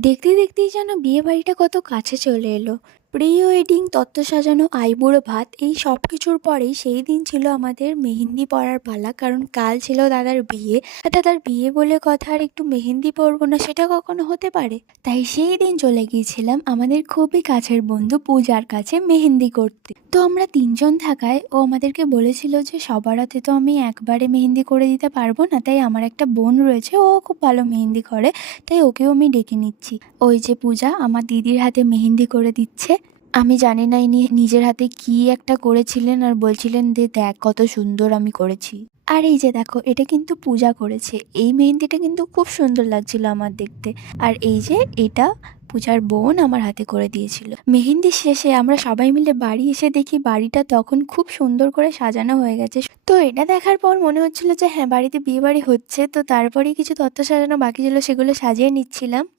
দেখতে দেখতেই যেন বিয়ে বাড়িটা কত কাছে চলে এলো। প্রি ওয়েডিং, তত্ত্ব সাজানো, আইবুড়ো ভাত, এই সব কিছুর পরেই সেই দিন ছিল আমাদের মেহেন্দি পরার পালা। কারণ কাল ছিল দাদার বিয়ে, আর দাদার বিয়ে বলে কথা আর একটু মেহেন্দি পরবো না সেটা কখনো হতে পারে? তাই সেই দিন চলে গিয়েছিলাম আমাদের খুবই কাছের বন্ধু পূজার কাছে মেহেন্দি করতে। তো আমরা তিনজন থাকায় ও আমাদেরকে বলেছিল যে সবার হাতে তো আমি একবারে মেহেন্দি করে দিতে পারবো না, তাই আমার একটা বোন রয়েছে, ও খুব ভালো মেহেন্দি করে, তাই ওকেও আমি ডেকে নিচ্ছি। ওই যে পূজা আমার দিদির হাতে মেহেন্দি করে দিচ্ছে। আমি জানি না ইনি নিজের হাতে কি একটা করেছিলেন আর বলছিলেন যে দেখ কত সুন্দর আমি করেছি। আর এই যে দেখো, এটা কিন্তু পূজা করেছে। এই মেহেন্দিটা কিন্তু খুব সুন্দর লাগছিল আমার দেখতে। আর এই যে এটা পূজার বোন আমার হাতে করে দিয়েছিল। মেহেন্দি শেষে আমরা সবাই মিলে বাড়ি এসে দেখি বাড়িটা তখন খুব সুন্দর করে সাজানো হয়ে গেছে। তো এটা দেখার পর মনে হচ্ছিল যে হ্যাঁ, বাড়িতে বিয়ে বাড়ি হচ্ছে। তো তারপরেই কিছু তত্ত্ব সাজানো বাকি ছিল, সেগুলো সাজিয়ে নিচ্ছিলাম।